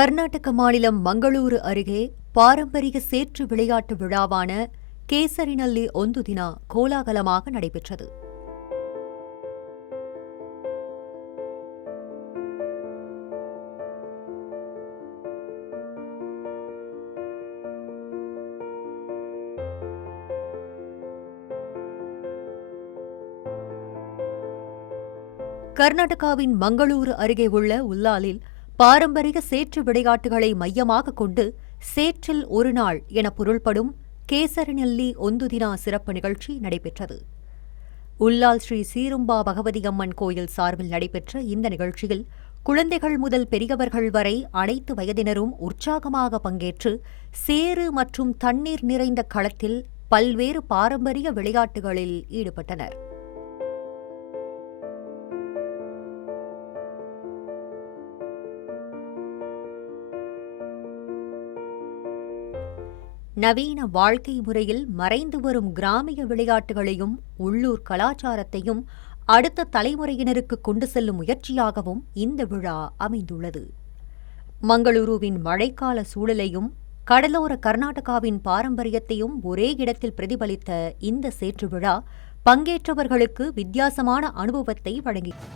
கர்நாடக மாநிலம் மங்களூரு அருகே பாரம்பரிய சேற்று விளையாட்டு விழாவான கேசரிநல்லி ಒಂದು ದಿನ கோலாகலமாக நடைபெற்றது. கர்நாடகாவின் மங்களூரு அருகே உள்ள உல்லாலில் பாரம்பரிய சேற்று விளையாட்டுகளை மையமாக கொண்டு சேற்றில் ஒரு நாள் என பொருள்படும் கேசரிநல்லி ಒಂದು ದಿನ சிறப்பு நிகழ்ச்சி நடைபெற்றது. உல்லால் ஸ்ரீ சீரும்பா பகவதி அம்மன் கோயில் சார்பில் நடைபெற்ற இந்த நிகழ்ச்சியில் குழந்தைகள் முதல் பெரியவர்கள் வரை அனைத்து வயதினரும் உற்சாகமாக பங்கேற்று சேறு மற்றும் தண்ணீர் நிறைந்த களத்தில் பல்வேறு பாரம்பரிய விளையாட்டுகளில் ஈடுபட்டனர். நவீன வாழ்க்கை முறையில் மறைந்து வரும் கிராமிய விளையாட்டுகளையும் உள்ளூர் கலாச்சாரத்தையும் அடுத்த தலைமுறையினருக்கு கொண்டு செல்லும் முயற்சியாகவும் இந்த விழா அமைந்துள்ளது. மங்களூருவின் மழைக்கால சூழலையும் கடலோர கர்நாடகாவின் பாரம்பரியத்தையும் ஒரே இடத்தில் பிரதிபலித்த இந்த சேற்று விழா பங்கேற்றவர்களுக்கு வித்தியாசமான அனுபவத்தை வழங்கியது.